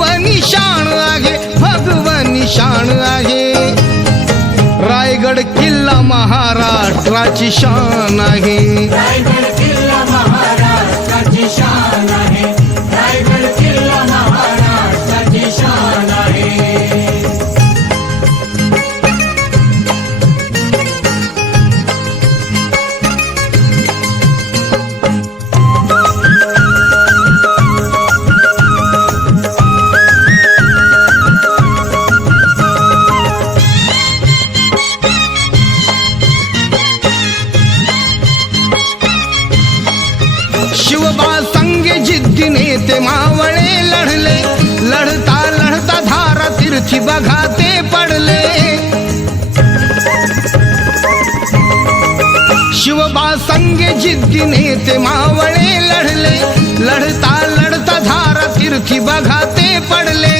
भगवानी शान आहे भगवानी शान आहे. रायगड किल्ला महाराष्ट्राची शान आहे. शिवबा बासंग जिद्दीने ते मावळे लढले. लढता लढता धारा तीर्थी बघा ते पडले. शिवबा संगे जिद्दीने ते मावळे लढले. लढता लढता धारा तीर्थी बघा ते पडले.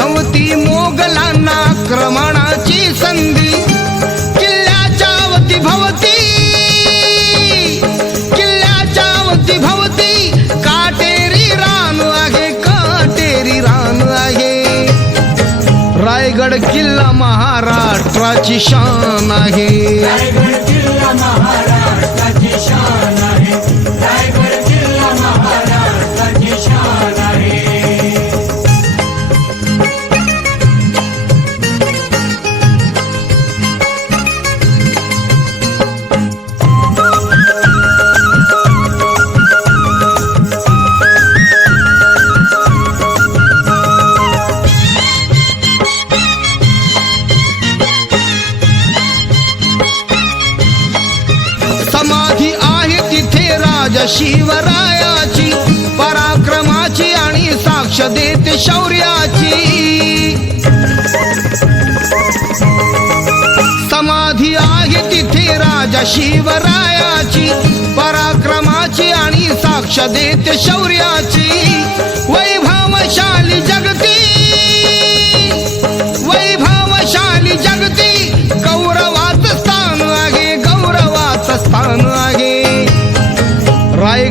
नव्हती मोगलांना आक्रमणाची संधी. किल्ल्याच्या वती भवती. किल्ल्याच्या वती भवती. काटेरी रान आहे काटेरी रान आहे. रायगड किल्ला महाराष्ट्राची शान आहे. रायगड किल्ला महाराष्ट्राची शान शिवरायाची पराक्रमाची आणि साक्ष देते शौर्याची. समाधी आहे तिथे राजा शिवरायाची पराक्रमाची आणि साक्ष देते शौर्याची. वैभवशाली जगती वैभवशाली जगती गौरवाचं स्थान आहे गौरवाचं स्थान.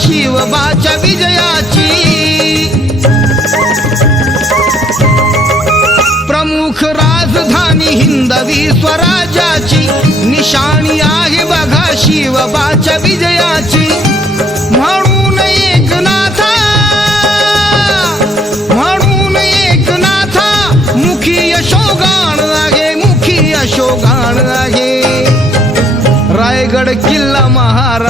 शिवबाच्या विजयाची. प्रमुख राजधानी हिंदवी स्वराज्याची. निशाणी आहे बघा शिवबाच्या विजयाची. म्हणून एकनाथा म्हणून एकनाथा मुखी यशोगान आहे मुखी यशोगान आहे. रायगड किल्ला महाराज